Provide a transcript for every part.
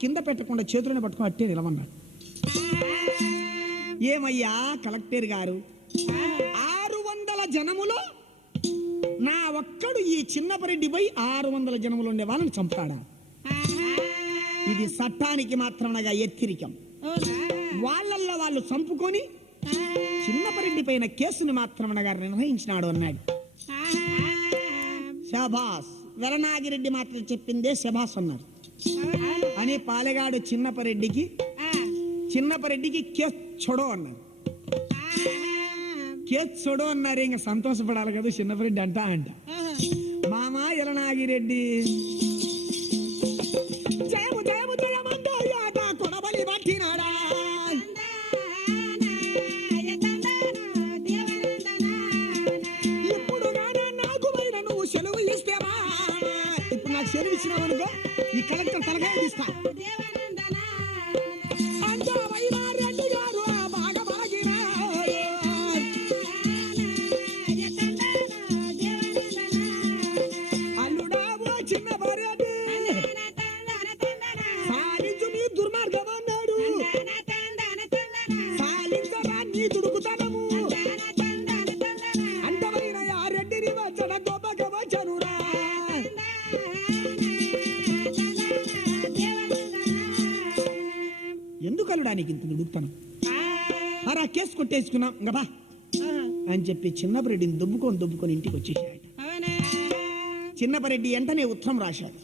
కింద పెట్టకుండా చేతులను పట్టుకుని అట్టే నిలవన్నాడు ఏమయ్యా కలెక్టర్ గారు? ఆరు వందల జనములో నా ఒక్కడు ఈ చిన్నపరెడ్డిపై ఆరు వందల జనములు ఉండే వాళ్ళని చంపాడా ఇది చట్టానికి మాత్రమనగా ఎత్తిరికం. వాళ్ళల్లో వాళ్ళు చంపుకొని చిన్నపరెడ్డి పైన కేసుని మాత్రమనగా నిర్ణయించినాడు అన్నాడు. శభాస్ వెరనాగిరెడ్డి మాత్రం చెప్పిందే శభాస్ అన్నారు. అని పాలెగాడు చిన్నపరెడ్డికి చిన్నపరెడ్డికి కేస్ చొడో అన్నారు కేస్ చొడో అన్నారు ఇంకా సంతోషపడాలి కదా చిన్నపరెడ్డి అంటా అంట. మామా పట్టినాడా? ఇప్పుడు నాకు సెలవు ఇస్తేవా ఈ కలెక్టర్ తలకాయ తీస్తా. ఎందుకు ఇంత దుడుకుతాను అరా కేసు కొట్టేసుకున్నాం. ఇంకా బా. అని చెప్పి చిన్నపరెడ్డిని దుబ్బుకొని దుబ్బుకొని ఇంటికి వచ్చేసాడు చిన్నపరెడ్డి వెంటనే ఉత్తరం రాశాడు.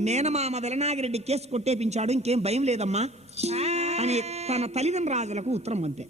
నేను వెలనాగిరెడ్డి కేసు కొట్టేపించాడు ఇంకేం భయం లేదమ్మా అని తన తల్లిదండ్రుల రాజులకు ఉత్తరం అంతే.